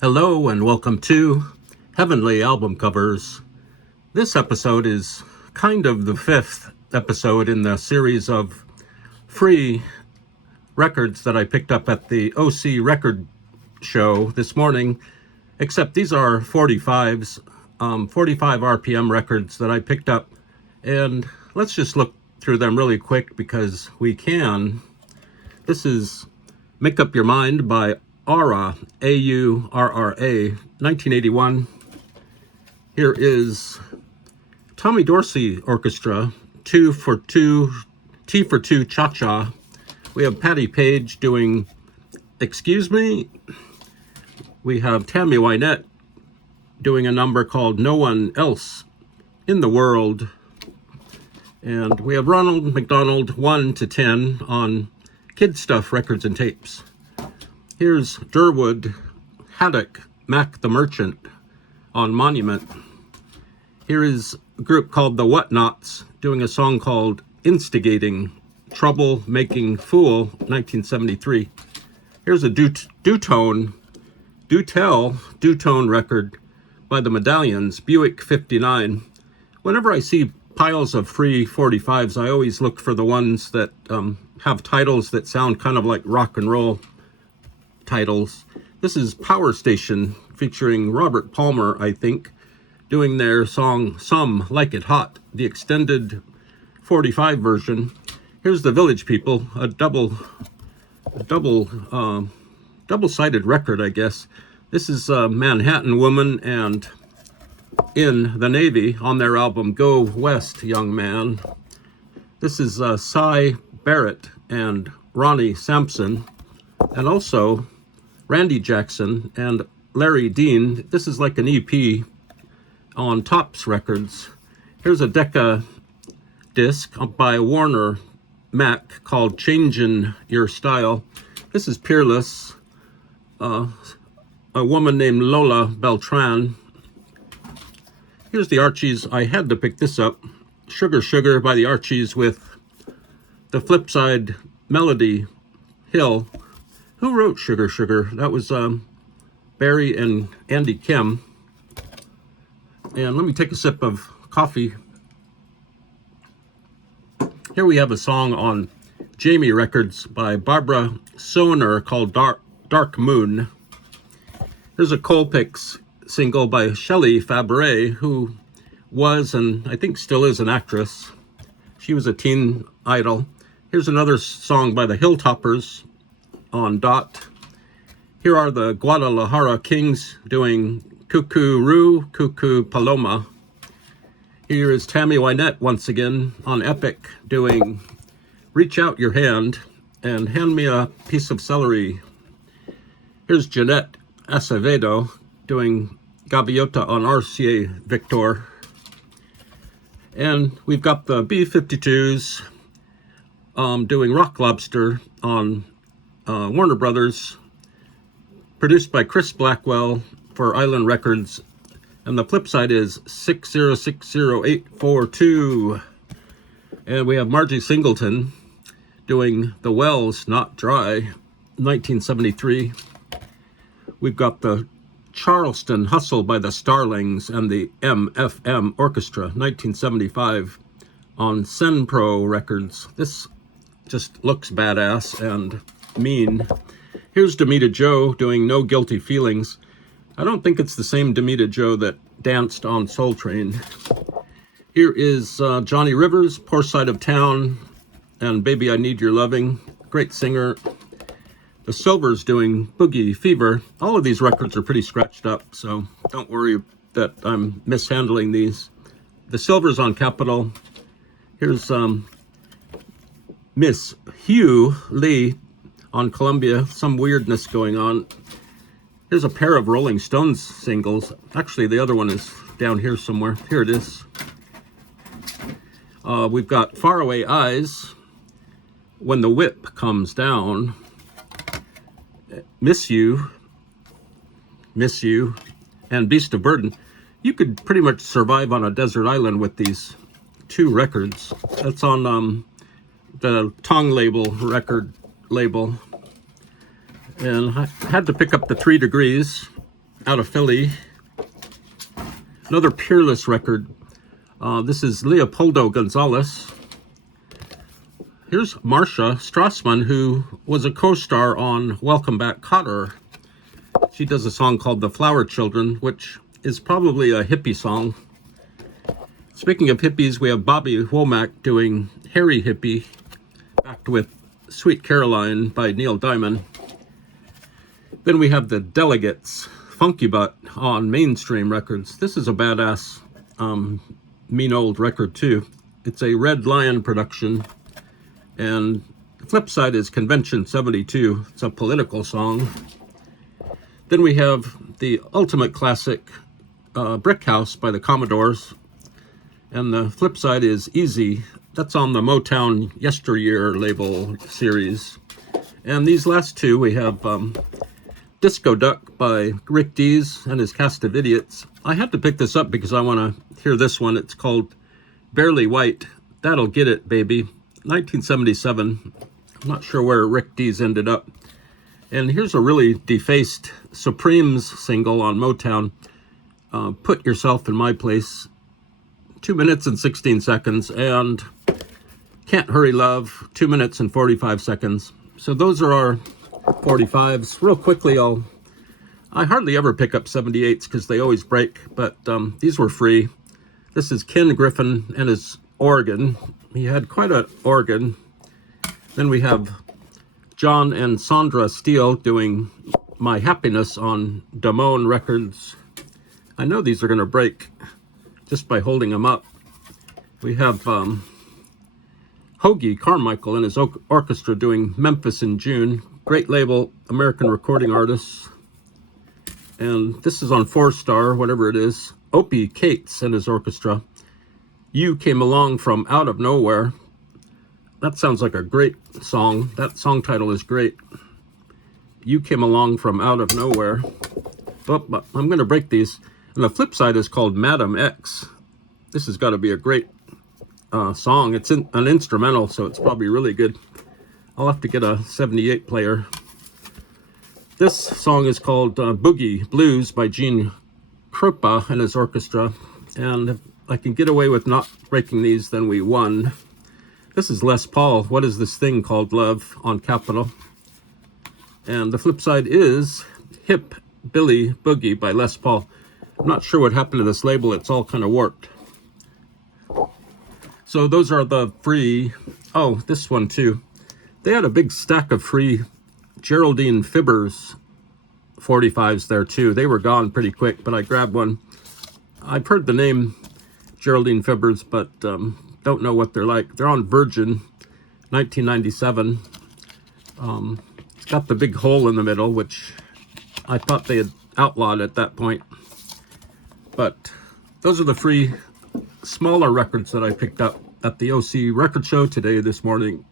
Hello and welcome to Heavenly Album Covers. This episode is kind of the fifth episode in the series of free records that I picked up at the OC Record Show this morning, except these are 45s, 45 RPM records that I picked up, and let's just look through them really quick because we can. This is Make Up Your Mind by Aurra, A-U-R-R-A, 1981. Here is Tommy Dorsey Orchestra, T for Two Cha-Cha. We have Patti Page doing Excuse Me. We have Tammy Wynette doing a number called No One Else in the World. And we have Ronald McDonald 1 to 10 on Kid Stuff Records and Tapes. Here's Durwood Haddock, Mac the Merchant on Monument. Here is a group called the Whatnots doing a song called Instigating, Trouble Making Fool, 1973. Here's a Dutone record by the Medallions, Buick 59. Whenever I see piles of free 45s, I always look for the ones that have titles that sound kind of like rock and roll titles. This is Power Station featuring Robert Palmer, I think, doing their song Some Like It Hot, the extended 45 version. Here's the Village People, a double-sided record, I guess. This is Manhattan Woman and In the Navy on their album Go West, Young Man. This is Cy Barrett and Ronnie Sampson, and also Randy Jackson and Larry Dean. This is like an EP on Tops Records. Here's a Decca disc by Warner Mac called Changin' Your Style. This is Peerless, a woman named Lola Beltran. Here's the Archies. I had to pick this up. Sugar Sugar by the Archies with the flip side Melody Hill. Who wrote Sugar Sugar? That was Barry and Andy Kim. And let me take a sip of coffee. Here we have a song on Jamie Records by Barbara Soner called Dark Moon. There's a Colpix single by Shelley Fabares, who was and I think still is an actress. She was a teen idol. Here's another song by the Hilltoppers on Dot. Here are the Guadalajara Kings doing Cuckoo Roo, Cuckoo Paloma. Here is Tammy Wynette once again on Epic doing Reach Out Your Hand and Hand Me a Piece of Celery. Here's Jeanette Acevedo doing Gaviota on RCA Victor. And we've got the B-52s doing Rock Lobster on Warner Brothers, produced by Chris Blackwell for Island Records. And the flip side is 6060842. And we have Margie Singleton doing The Wells Not Dry, 1973. We've got the Charleston Hustle by the Starlings and the MFM Orchestra, 1975, on Senpro Records. This just looks badass and mean. Here's Demita Joe doing No Guilty Feelings. I don't think it's the same Demita Joe that danced on Soul Train. Here is Johnny Rivers, Poor Side of Town, and Baby I Need Your Loving. Great singer. The Silvers doing Boogie Fever. All of these records are pretty scratched up, so don't worry that I'm mishandling these. The Silvers on Capitol. Here's Miss Hugh Lee on Columbia. Some weirdness going on. Here's a pair of Rolling Stones singles. Actually, the other one is down here somewhere. Here it is. We've got Faraway Eyes, When the Whip Comes Down, Miss You, and Beast of Burden. You could pretty much survive on a desert island with these two records. That's on the Tongue record label. And I had to pick up the 3 Degrees out of Philly. Another Peerless record. This is Leopoldo Gonzalez. Here's Marcia Strassman, who was a co-star on Welcome Back, Kotter. She does a song called The Flower Children, which is probably a hippie song. Speaking of hippies, we have Bobby Womack doing Harry Hippie, backed with Sweet Caroline by Neil Diamond. Then we have the Delegates, Funky Butt on Mainstream Records. This is a badass, mean old record too. It's a Red Lion production. And the flip side is Convention 72. It's a political song. Then we have the ultimate classic, Brick House by the Commodores. And the flip side is Easy. That's on the Motown Yesteryear label series. And these last two, we have Disco Duck by Rick Dees and his cast of idiots. I had to pick this up because I want to hear this one. It's called Barely White. That'll Get It, Baby. 1977. I'm not sure where Rick Dees ended up. And here's a really defaced Supremes single on Motown. Put Yourself in My Place. 2 minutes and 16 seconds. And Can't Hurry Love. 2 minutes and 45 seconds. So those are our 45s. Real quickly, I hardly ever pick up 78s because they always break. But these were free. This is Ken Griffin and his organ. He had quite an organ. Then we have John and Sandra Steele doing My Happiness on Damone Records. I know these are going to break just by holding them up. We have Hoagie Carmichael and his orchestra doing Memphis in June. Great label, American recording artists. And this is on 4-Star, whatever it is. Opie Cates and his orchestra. You Came Along from Out of Nowhere. That sounds like a great song. That song title is great. You Came Along from Out of Nowhere. Oh, but I'm going to break these. And the flip side is called Madam X. This has got to be a great song. It's an instrumental, so it's probably really good. I'll have to get a 78 player. This song is called Boogie Blues by Gene Krupa and his orchestra. And if I can get away with not breaking these, then we won. This is Les Paul, What Is This Thing Called Love on Capitol. And the flip side is Hip Billy Boogie by Les Paul. I'm not sure what happened to this label. It's all kind of warped. So those are the free. Oh, this one too. They had a big stack of free Geraldine Fibbers 45s there too. They were gone pretty quick, but I grabbed one. I've heard the name Geraldine Fibbers, but don't know what they're like. They're on Virgin, 1997. It's got the big hole in the middle, which I thought they had outlawed at that point. But those are the free smaller records that I picked up at the OC record show this morning.